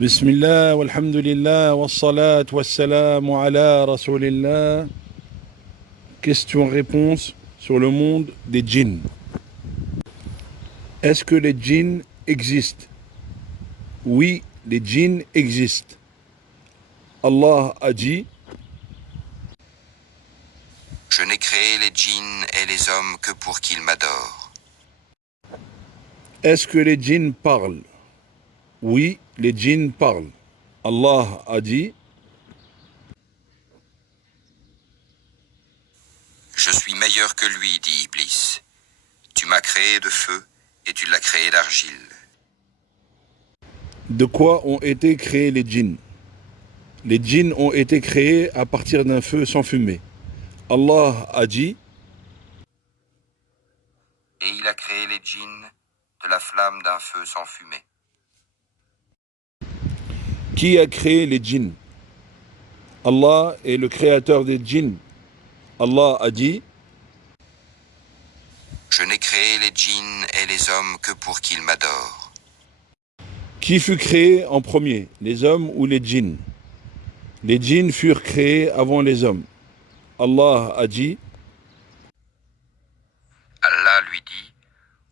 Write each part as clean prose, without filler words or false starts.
Bismillah, walhamdulillah, wassalat, wassalamu ala rasulillah. Question-réponse sur le monde des djinns. Est-ce que les djinns existent? Oui, les djinns existent. Allah a dit: Je n'ai créé les djinns et les hommes que pour qu'ils m'adorent. Est-ce que les djinns parlent? Oui, les djinns parlent. Allah a dit: Je suis meilleur que lui, dit Iblis. Tu m'as créé de feu et tu l'as créé d'argile. De quoi ont été créés les djinns? Les djinns ont été créés à partir d'un feu sans fumée. Allah a dit: Et il a créé les djinns de la flamme d'un feu sans fumée. Qui a créé les djinns? Allah est le créateur des djinns. Allah a dit: Je n'ai créé les djinns et les hommes que pour qu'ils m'adorent. Qui fut créé en premier, les hommes ou les djinns? Les djinns furent créés avant les hommes. Allah a dit: Allah lui dit,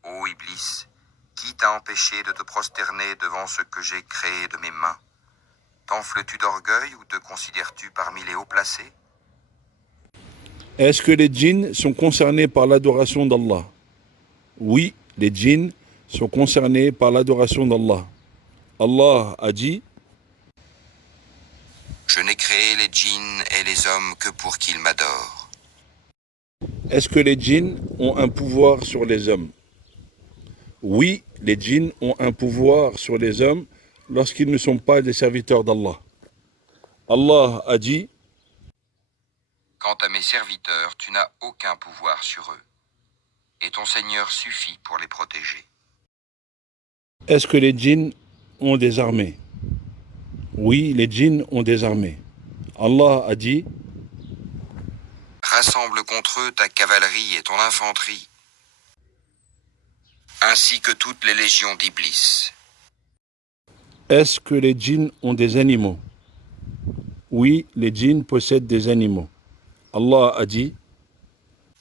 ô Iblis, qui t'a empêché de te prosterner devant ce que j'ai créé de mes mains? T'enfles-tu d'orgueil ou te considères-tu parmi les hauts placés? Est-ce que les djinns sont concernés par l'adoration d'Allah? Oui, les djinns sont concernés par l'adoration d'Allah. Allah a dit: Je n'ai créé les djinns et les hommes que pour qu'ils m'adorent. Est-ce que les djinns ont un pouvoir sur les hommes? Oui, les djinns ont un pouvoir sur les hommes lorsqu'ils ne sont pas des serviteurs d'Allah. Allah a dit: Quant à mes serviteurs, tu n'as aucun pouvoir sur eux, et ton Seigneur suffit pour les protéger. Est-ce que les djinns ont des armées? Oui, les djinns ont des armées. Allah a dit: Rassemble contre eux ta cavalerie et ton infanterie, ainsi que toutes les légions d'Iblis. Est-ce que les djinns ont des animaux? Oui, les djinns possèdent des animaux. Allah a dit: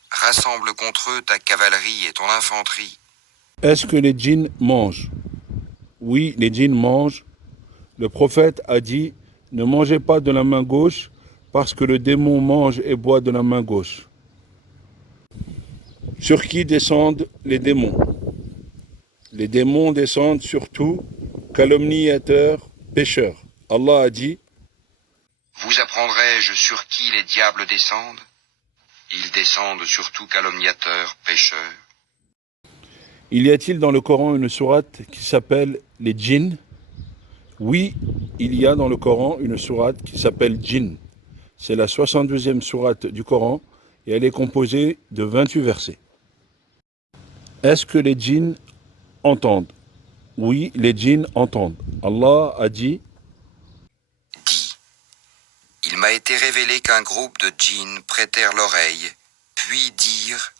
Rassemble contre eux ta cavalerie et ton infanterie. Est-ce que les djinns mangent? Oui, les djinns mangent. Le prophète a dit: ne mangez pas de la main gauche, parce que le démon mange et boit de la main gauche. Sur qui descendent les démons? Les démons descendent surtout calomniateurs, pécheurs. Allah a dit: Vous apprendrai-je sur qui les diables descendent? Ils descendent surtout calomniateurs, pécheurs. y a-t-il dans le Coran une sourate qui s'appelle les djinns? Oui, il y a dans le Coran une sourate qui s'appelle Djinn. C'est la 72e sourate du Coran et elle est composée de 28 versets. Est-ce que les djinns entendent? Oui, les djinns entendent. Allah a dit: Dis, il m'a été révélé qu'un groupe de djinns prêtèrent l'oreille, puis dirent,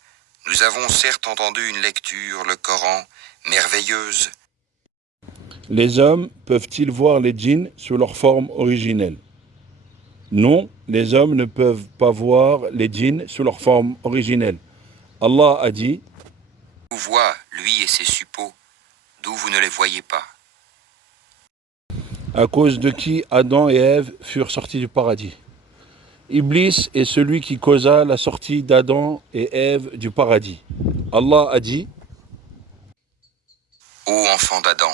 nous avons certes entendu une lecture, le Coran, merveilleuse. les hommes peuvent-ils voir les djinns sous leur forme originelle? Non, les hommes ne peuvent pas voir les djinns sous leur forme originelle. Allah a dit: Vous voit, lui et ses suppôts, d'où vous ne les voyez pas. à cause de qui Adam et Ève furent sortis du paradis. Iblis est celui qui causa la sortie d'Adam et Ève du paradis. Allah a dit: Ô enfants d'Adam,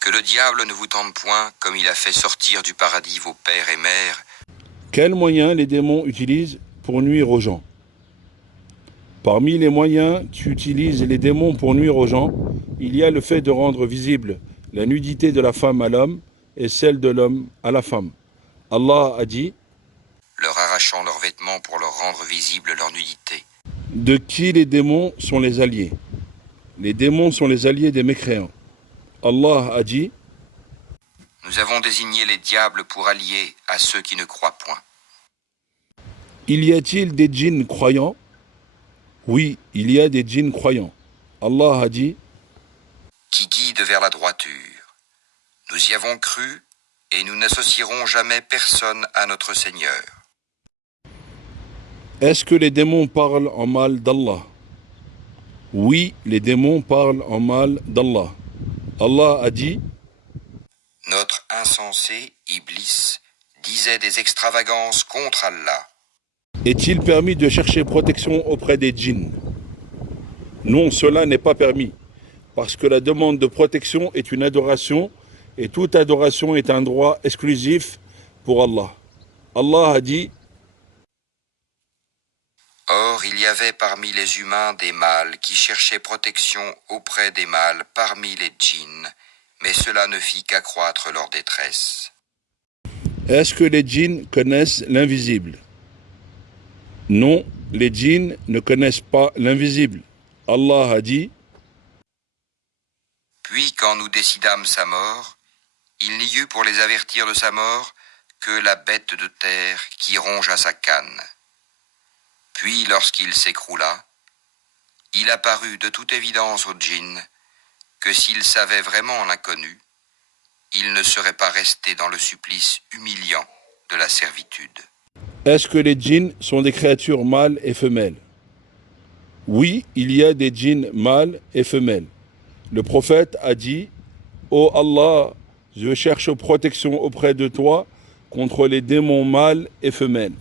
que le diable ne vous tente point comme il a fait sortir du paradis vos pères et mères. quels moyens les démons utilisent pour nuire aux gens? Parmi les moyens qu'utilisent les démons pour nuire aux gens, il y a le fait de rendre visible la nudité de la femme à l'homme et celle de l'homme à la femme. Allah a dit: Leur arrachant leurs vêtements pour leur rendre visible leur nudité. de qui les démons sont les alliés? Les démons sont les alliés des mécréants. Allah a dit: Nous avons désigné les diables pour alliés à ceux qui ne croient point. y a-t-il des djinns croyants? Oui, il y a des djinns croyants. Allah a dit: Qui guident vers la droiture. Nous y avons cru et nous n'associerons jamais personne à notre Seigneur. Est-ce que les démons parlent en mal d'Allah? Oui, les démons parlent en mal d'Allah. Allah a dit: Notre insensé, Iblis, disait des extravagances contre Allah. Est-il permis de chercher protection auprès des djinns? Non, cela n'est pas permis, parce que la demande de protection est une adoration, et toute adoration est un droit exclusif pour Allah. Allah a dit: Or, il y avait parmi les humains des mâles qui cherchaient protection auprès des mâles parmi les djinns, mais cela ne fit qu'accroître leur détresse. Est-ce que les djinns connaissent l'invisible? Non, les djinns ne connaissent pas l'invisible. Allah a dit: Puis, quand nous décidâmes sa mort, il n'y eut pour les avertir de sa mort que la bête de terre qui rongea sa canne. Puis, lorsqu'il s'écroula, il apparut de toute évidence aux djinns que s'ils savaient vraiment l'inconnu, ils ne seraient pas restés dans le supplice humiliant de la servitude. Est-ce que les djinns sont des créatures mâles et femelles? Oui, il y a des djinns mâles et femelles. Le prophète a dit: Ô Allah, je cherche protection auprès de toi contre les démons mâles et femelles.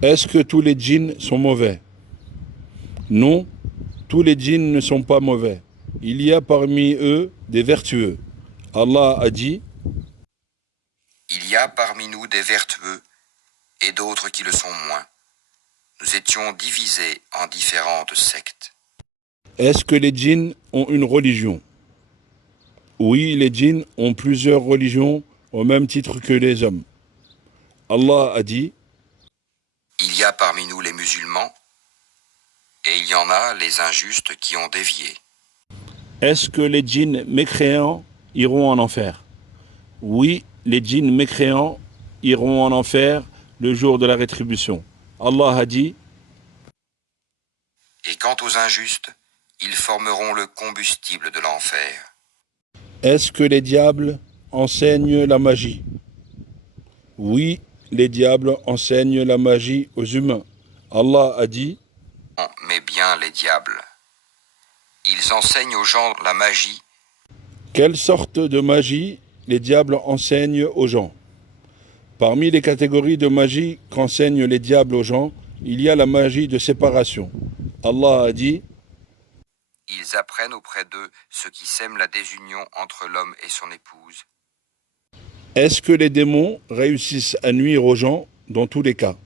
Est-ce que tous les djinns sont mauvais? Non, tous les djinns ne sont pas mauvais. Il y a parmi eux des vertueux. Allah a dit: Il y a parmi nous des vertueux et d'autres qui le sont moins. Nous étions divisés en différentes sectes. Est-ce que les djinns ont une religion? Oui, les djinns ont plusieurs religions au même titre que les hommes. Allah a dit: Il y a parmi nous les musulmans et il y en a les injustes qui ont dévié. Est-ce que les djinns mécréants iront en enfer? Oui, les djinns mécréants iront en enfer le jour de la rétribution. Allah a dit: Et quant aux injustes, ils formeront le combustible de l'enfer. Est-ce que les diables enseignent la magie? Oui, les diables enseignent la magie aux humains. Allah a dit: Mais bien les diables. Ils enseignent aux gens la magie. Quelle sorte de magie les diables enseignent aux gens? Parmi les catégories de magie qu'enseignent les diables aux gens, il y a la magie de séparation. Allah a dit: Ils apprennent auprès d'eux ce qui sème la désunion entre l'homme et son épouse. Est-ce que les démons réussissent à nuire aux gens dans tous les cas?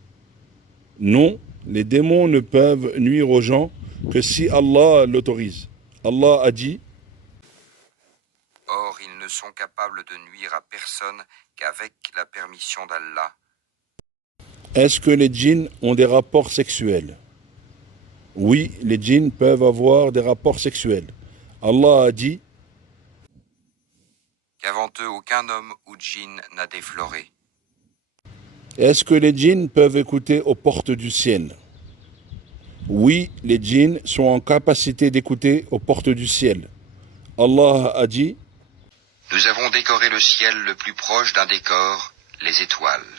Non, les démons ne peuvent nuire aux gens que si Allah l'autorise. Allah a dit: Or, ils ne sont capables de nuire à personne qu'avec la permission d'Allah. Est-ce que les djinns ont des rapports sexuels? Oui, les djinns peuvent avoir des rapports sexuels. Allah a dit: Qu'avant eux, aucun homme ou djinn n'a défloré. Est-ce que les djinns peuvent écouter aux portes du ciel? Oui, les djinns sont en capacité d'écouter aux portes du ciel. Allah a dit: Nous avons décoré le ciel le plus proche d'un décor, les étoiles,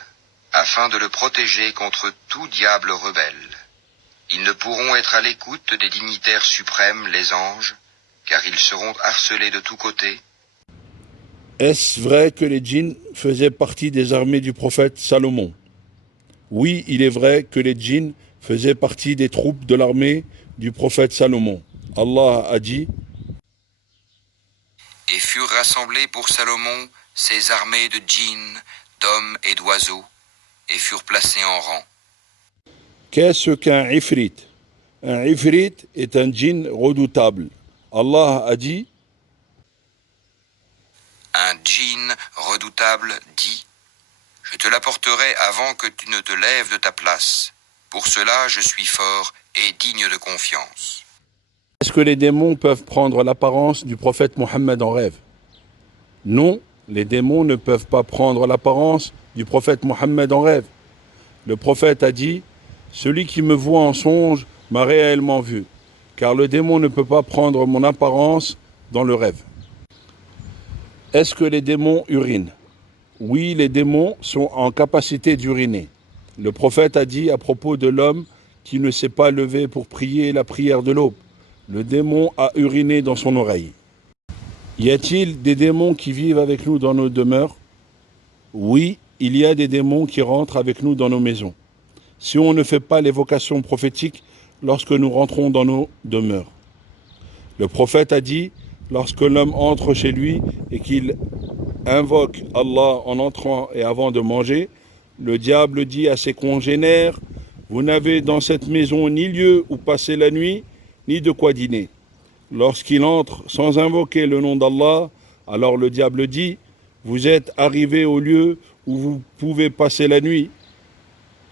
afin de le protéger contre tout diable rebelle. Ils ne pourront être à l'écoute des dignitaires suprêmes, les anges, car ils seront harcelés de tous côtés. Est-ce vrai que les djinns faisaient partie des armées du prophète Salomon? Oui, il est vrai que les djinns faisaient partie des troupes de l'armée du prophète Salomon. Allah a dit: Et furent rassemblés pour Salomon ces armées de djinns, d'hommes et d'oiseaux, et furent placés en rang. Qu'est-ce qu'un ifrit? Un ifrit est un djinn redoutable. Allah a dit: Un djinn redoutable dit: Je te l'apporterai avant que tu ne te lèves de ta place. Pour cela, je suis fort et digne de confiance. Est-ce que les démons peuvent prendre l'apparence du prophète Mohammed en rêve? Non, les démons ne peuvent pas prendre l'apparence du prophète Mohammed en rêve. Le prophète a dit: Celui qui me voit en songe m'a réellement vu, car le démon ne peut pas prendre mon apparence dans le rêve. Est-ce que les démons urinent? Oui, les démons sont en capacité d'uriner. Le prophète a dit à propos de l'homme qui ne s'est pas levé pour prier la prière de l'aube. Le démon a uriné dans son oreille. Y a-t-il des démons qui vivent avec nous dans nos demeures? Oui, il y a des démons qui rentrent avec nous dans nos maisons. Si on ne fait pas l'évocation prophétique lorsque nous rentrons dans nos demeures. Le prophète a dit, lorsque l'homme entre chez lui et qu'il invoque Allah en entrant et avant de manger, le diable dit à ses congénères, vous n'avez dans cette maison ni lieu où passer la nuit, ni de quoi dîner. Lorsqu'il entre sans invoquer le nom d'Allah, alors le diable dit, vous êtes arrivés au lieu où vous pouvez passer la nuit.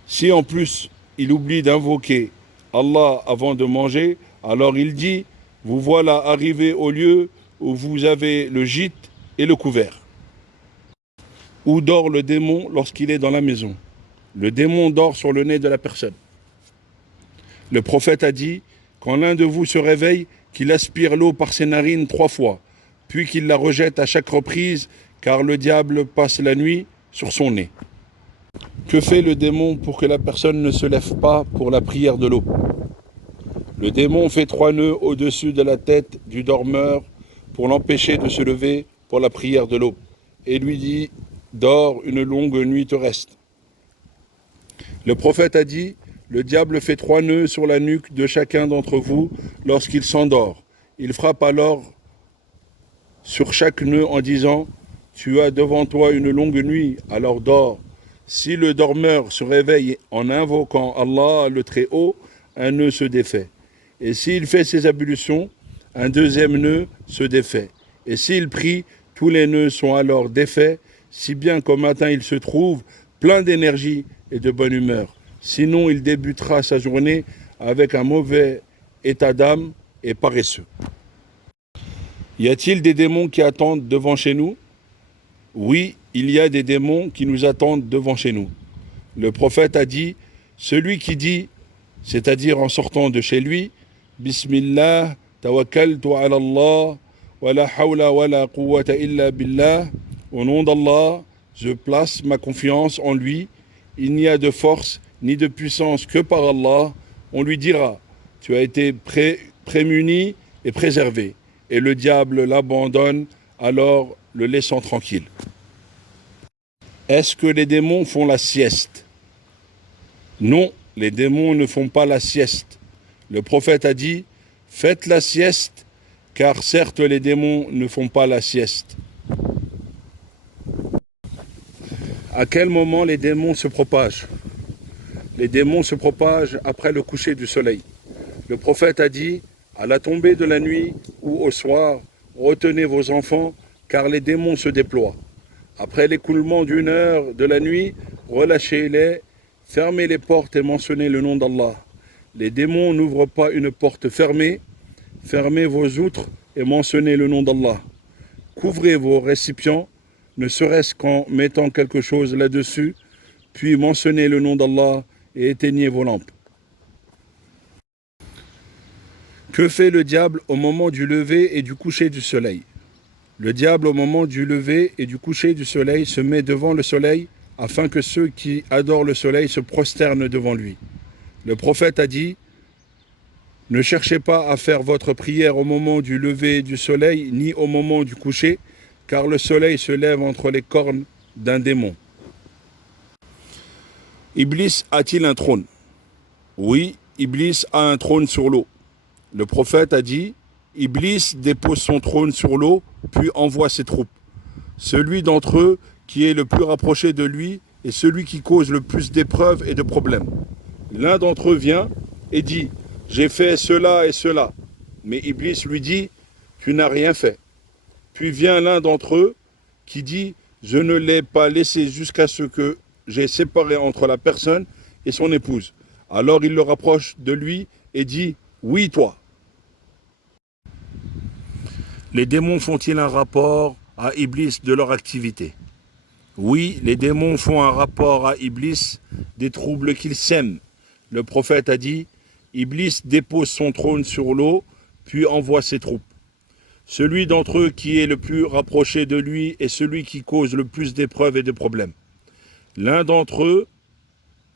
Si en plus il oublie d'invoquer Allah avant de manger, alors il dit, vous voilà arrivés au lieu où vous avez le gîte et le couvert. Où dort le démon lorsqu'il est dans la maison? Le démon dort sur le nez de la personne. Le prophète a dit, quand l'un de vous se réveille, qu'il aspire l'eau par ses narines 3 fois, puis qu'il la rejette à chaque reprise, car le diable passe la nuit sur son nez. Que fait le démon pour que la personne ne se lève pas pour la prière de l'aube? Le démon fait 3 nœuds au-dessus de la tête du dormeur pour l'empêcher de se lever pour la prière de l'aube, et lui dit, dors, une longue nuit te reste. Le prophète a dit, le diable fait 3 nœuds sur la nuque de chacun d'entre vous lorsqu'il s'endort. Il frappe alors sur chaque nœud en disant, tu as devant toi une longue nuit, alors dors. Si le dormeur se réveille en invoquant Allah le Très-Haut, un nœud se défait. Et s'il fait ses ablutions, un deuxième nœud se défait. Et s'il prie, tous les nœuds sont alors défaits, si bien qu'au matin il se trouve plein d'énergie et de bonne humeur. Sinon, il débutera sa journée avec un mauvais état d'âme et paresseux. Y a-t-il des démons qui attendent devant chez nous? Oui, il y a des démons qui nous attendent devant chez nous. Le prophète a dit, celui qui dit, c'est-à-dire en sortant de chez lui, Bismillah, tawakkaltu ala Allah, wa la hawla wa la quwwata illa billah, au nom d'Allah, je place ma confiance en lui, il n'y a de force ni de puissance que par Allah, on lui dira, tu as été prémuni et préservé, et le diable l'abandonne, alors le laissant tranquille. Est-ce que les démons font la sieste? Non, les démons ne font pas la sieste. Le prophète a dit, faites la sieste, car certes les démons ne font pas la sieste. À quel moment les démons se propagent? Les démons se propagent après le coucher du soleil. Le prophète a dit, à la tombée de la nuit ou au soir, retenez vos enfants, car les démons se déploient. Après l'écoulement d'1 heure de la nuit, relâchez-les, fermez les portes et mentionnez le nom d'Allah. Les démons n'ouvrent pas une porte fermée, fermez vos outres et mentionnez le nom d'Allah. Couvrez vos récipients, ne serait-ce qu'en mettant quelque chose là-dessus, puis mentionnez le nom d'Allah et éteignez vos lampes. Que fait le diable au moment du lever et du coucher du soleil? Le diable, au moment du lever et du coucher du soleil, se met devant le soleil afin que ceux qui adorent le soleil se prosternent devant lui. Le prophète a dit, ne cherchez pas à faire votre prière au moment du lever du soleil ni au moment du coucher, car le soleil se lève entre les cornes d'un démon. Iblis a-t-il un trône? Oui, Iblis a un trône sur l'eau. Le prophète a dit, Iblis dépose son trône sur l'eau, puis envoie ses troupes. Celui d'entre eux qui est le plus rapproché de lui est celui qui cause le plus d'épreuves et de problèmes. L'un d'entre eux vient et dit, j'ai fait cela et cela. Mais Iblis lui dit, tu n'as rien fait. Puis vient l'un d'entre eux qui dit, je ne l'ai pas laissé jusqu'à ce que j'ai séparé entre la personne et son épouse. Alors il le rapproche de lui et dit, oui toi. Les démons font-ils un rapport à Iblis de leur activité? Oui, les démons font un rapport à Iblis des troubles qu'ils sèment. Le prophète a dit, Iblis dépose son trône sur l'eau, puis envoie ses troupes. Celui d'entre eux qui est le plus rapproché de lui est celui qui cause le plus d'épreuves et de problèmes. L'un d'entre eux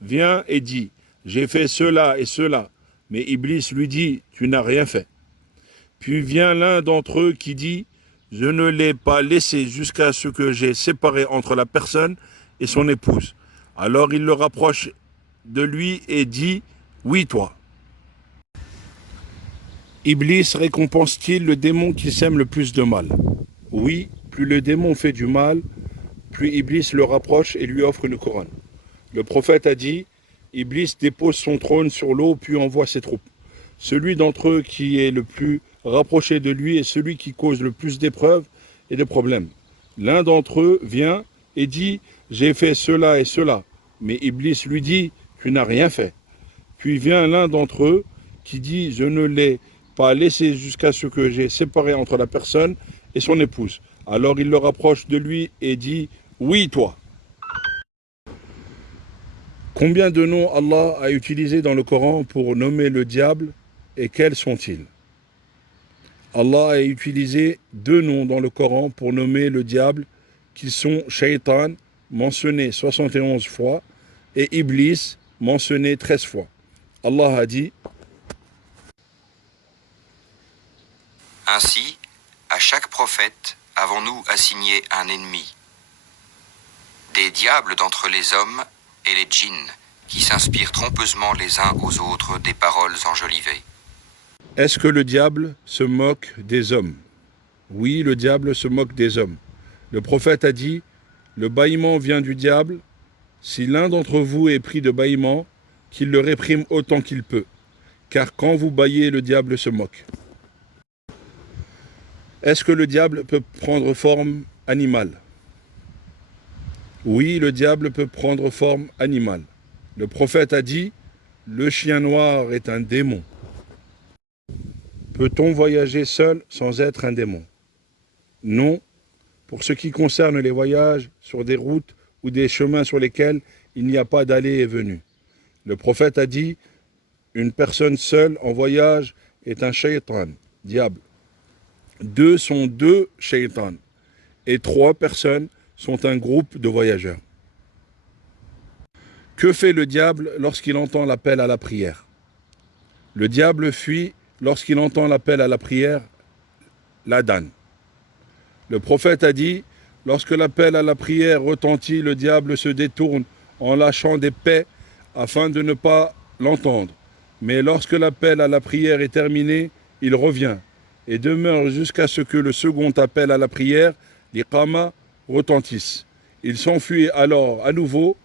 vient et dit, j'ai fait cela et cela, mais Iblis lui dit, tu n'as rien fait. Puis vient l'un d'entre eux qui dit, je ne l'ai pas laissé jusqu'à ce que j'ai séparé entre la personne et son épouse. Alors il le rapproche de lui et dit, oui toi. Iblis récompense-t-il le démon qui sème le plus de mal? Oui, plus le démon fait du mal, plus Iblis le rapproche et lui offre une couronne. Le prophète a dit, Iblis dépose son trône sur l'eau puis envoie ses troupes. Celui d'entre eux qui est le plus rapproché de lui est celui qui cause le plus d'épreuves et de problèmes. L'un d'entre eux vient et dit, j'ai fait cela et cela, mais Iblis lui dit, tu n'as rien fait. Puis vient l'un d'entre eux qui dit, je ne l'ai pas laissé jusqu'à ce que j'ai séparé entre la personne et son épouse. Alors il le rapproche de lui et dit, oui toi. Combien de noms Allah a utilisés dans le Coran pour nommer le diable et quels sont-ils? Allah a utilisé 2 noms dans le Coran pour nommer le diable, qui sont Shaitan, mentionné 71 fois, et Iblis, mentionné 13 fois. Allah a dit, Ainsi, à chaque prophète avons-nous assigné un ennemi. Des diables d'entre les hommes et les djinns, qui s'inspirent trompeusement les uns aux autres des paroles enjolivées. est-ce que le diable se moque des hommes? Oui, le diable se moque des hommes. Le prophète a dit, le bâillement vient du diable. Si l'un d'entre vous est pris de bâillement, qu'il le réprime autant qu'il peut. Car quand vous bâillez, le diable se moque. Est-ce que le diable peut prendre forme animale? Oui, le diable peut prendre forme animale. Le prophète a dit, le chien noir est un démon. Peut-on voyager seul sans être un démon? Non, pour ce qui concerne les voyages sur des routes ou des chemins sur lesquels il n'y a pas d'allée et venue. Le prophète a dit, une personne seule en voyage est un shaitan, diable. 2 sont 2 shaitans et 3 personnes sont un groupe de voyageurs. Que fait le diable lorsqu'il entend l'appel à la prière? Le diable fuit lorsqu'il entend l'appel à la prière, l'adhan. Le prophète a dit, lorsque l'appel à la prière retentit, le diable se détourne en lâchant des paix afin de ne pas l'entendre. Mais lorsque l'appel à la prière est terminé, il revient et demeure jusqu'à ce que le second appel à la prière, l'iqama, retentisse. Il s'enfuit alors à nouveau.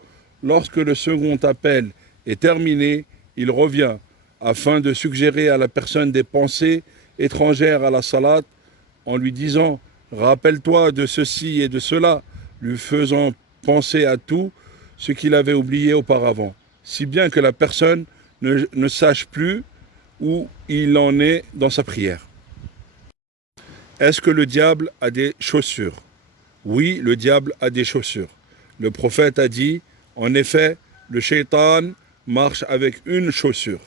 Lorsque le second appel est terminé, il revient afin de suggérer à la personne des pensées étrangères à la salat en lui disant « Rappelle-toi de ceci et de cela », lui faisant penser à tout ce qu'il avait oublié auparavant, si bien que la personne ne sache plus où il en est dans sa prière. Est-ce que le diable a des chaussures? Oui, le diable a des chaussures. Le prophète a dit, en effet, le shaitan marche avec une chaussure.